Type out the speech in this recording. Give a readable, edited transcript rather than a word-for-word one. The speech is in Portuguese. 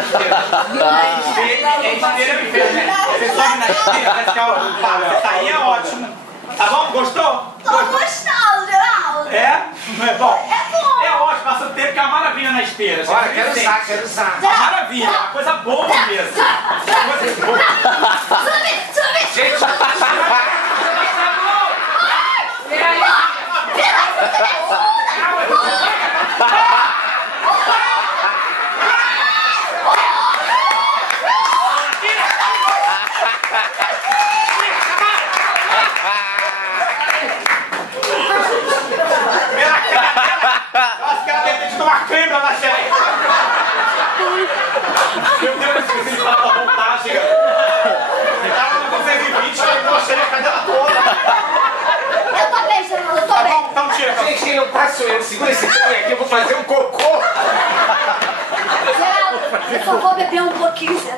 esteira é inferno, né? Você sobe na esteira, parece que é algo pago. Isso aí é ótimo. Tá bom? Gostou? Tô gostando, Geraldo. É? Não é bom? É bom. É ótimo, passa o tempo que é uma maravilha na esteira. Olha, quero usar. Uma maravilha, uma coisa boa mesmo. Coisa boa. Sobe. Gente, Acho que ela deve ter tido uma câimbra na xereca. Meu Deus, esqueci de falar da vontade, cara. Ela não consegue 20, ela deu a xereca dela toda. Eu tô bem, Geraldo, eu tô Tá bem. bom, então tira. gente, quem não tá sonhando, segura esse trem aqui, eu vou fazer um cocô. Geraldo, eu só vou beber um pouquinho, Geraldo.